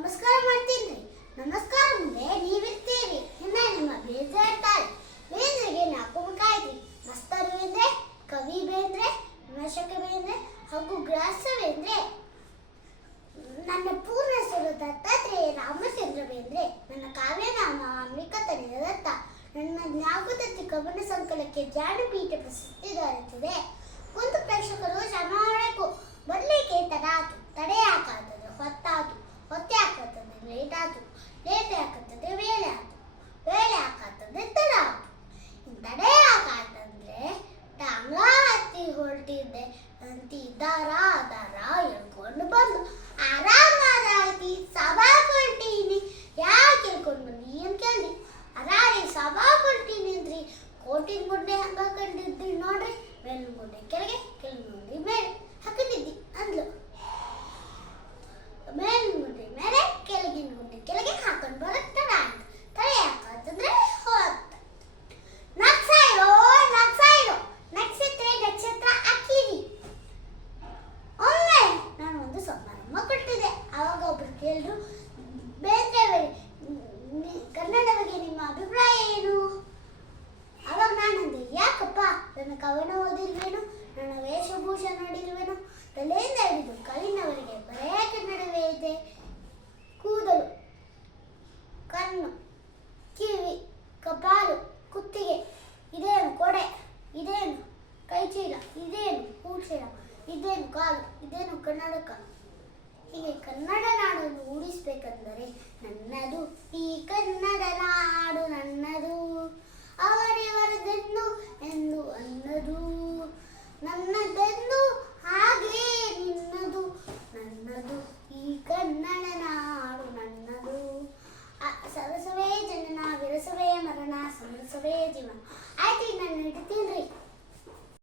ನಮಸ್ಕಾರ ಮಾಡ್ತೀನಿ. ನಮಸ್ಕಾರ ಮುಂದೆ ನೀವಿರ್ತೀರಿ. ಎನ್ನ ನಿಮ್ಮ ಬೇಂದ್ರೆ ತಾಯಿ ಬೇಂದ್ರೆಗೆ ನಾಲ್ಕು ಮುಖ ಮಸ್ತರು ಬೇಂದ್ರೆ ಕವಿ ಬೇಂದ್ರೆ ವಿಮರ್ಶಕ ಬೇಂದ್ರೆ ಹಾಗೂ ಗ್ರಾಸ ಬೇಂದ್ರೆ ನನ್ನ ಪೂರ್ಣ ಹೆಸರು ದತ್ತಾತ್ರೇಯ ರಾಮಚಂದ್ರ ಬೇಂದ್ರೆ ನನ್ನ ಕಾವ್ಯನಾಮ ಅಮೃತ ತನಿಯ ದತ್ತ. ನನ್ನ ಜ್ಞಾಪದತ್ತಿ ಕವನ ಸಂಕಲಕ್ಕೆ ಜ್ಞಾನಪೀಠ ಪ್ರಶಸ್ತಿ ದೊರೆತಿದೆ. ಕುಂತು ಪ್ರೇಕ್ಷಕರು ಹೊರಟಿದ್ದೆ ಅಂತಿದ್ದ ದಾರ ಹೇಳ್ಕೊಂಡು ಬಂದು ಆರಾಮಾರಾಗಿ ಸಭಾ ಕೊಟ್ಟಿನಿ ಯಾಕೆ ಹೇಳ್ಕೊಂಡು ಬಂದಿ ಅಂತ ಕೇಳಿ. ಅರಾರಿ ಸಭಾ ಕೊಟ್ಟೀನಿ ಅಂದ್ರಿ. ಕೋಟಿನ ಗುಡ್ಡೆ ಹಂಗ ಕಂಡಿದ್ದಿ ನೋಡ್ರಿ. ಮೇಲ್ ಗುಡ್ಡೆ ಕೆಳಗೆ ಕೆಳಗಿನ ಗುಡ್ಡೆ ಮೇಲೆ. ಒಂದು ಕೊಟ್ಟಿದೆ ಆವಾಗ ಒಬ್ರು ಕೇಳಿದ್ರು ಬೇರೆ ಕನ್ನಡ ಬಗ್ಗೆ ನಿಮ್ಮ ಅಭಿಪ್ರಾಯ ಏನು? ಅವಾಗ ನಾನಂದೆ ಯಾಕಪ್ಪ? ನನ್ನ ಕವನ ಓದಿಲ್ವೇನು? ನನ್ನ ವೇಷಭೂಷ ನೋಡಿಲ್ವೇನು? ತಲೆಯಿಂದ ಹಿಡಿದು ಕಲಿನವರಿಗೆ ಬರೇ ಕನ್ನಡವೇ ಇದೆ. ಕೂದಲು, ಕಣ್ಣು, ಕಿವಿ, ಕಪಾಲು, ಕುತ್ತಿಗೆ, ಇದೇನು ಕೊಡೆ, ಇದೇನು ಕೈಚೀಲ, ಇದೇನು ಹೂಚೀಲ ಇದೇನು ಕಾಲು, ಇದೇನು ಕನ್ನಡಕ? ಸಮರಸವೇ ಜೀವನ. ಆಯ್ತು ನಾನು ಇಡ್ತೀನಿ